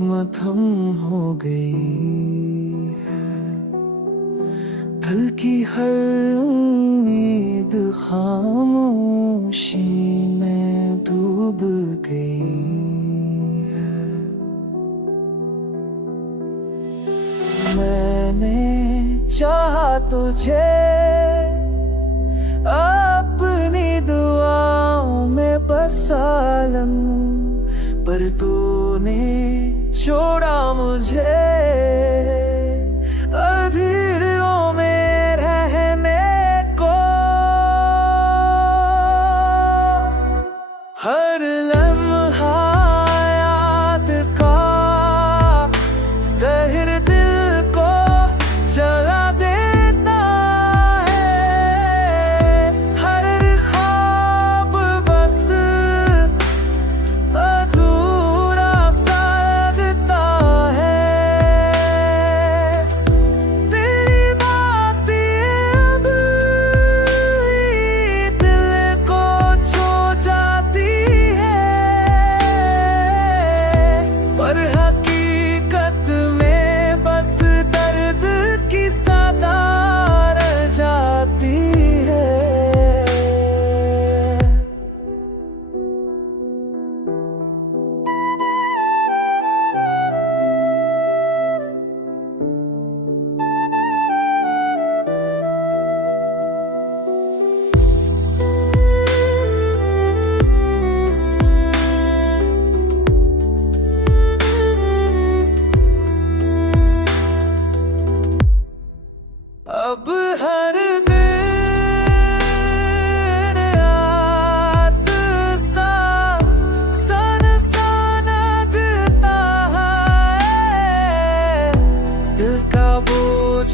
मथम हो गई है। दिल की हर उम्मीद खामोशी में डूब गई है। मैंने चाहा तुझे अपनी दुआओं में बसा लूं, पर तूने छोड़ा मुझे अधीरों में रहने को। हर लम्हा याद का जहर दिल को जला देता है। हर ख्वाब बस अधूरा सा लगता है। तेरी बातें अब दिल को छू जाती है, पर हकीकत में बस दर्द की सदा रह जाती है। अब हर दिन रात सा सन लगता है। दिल का बोझ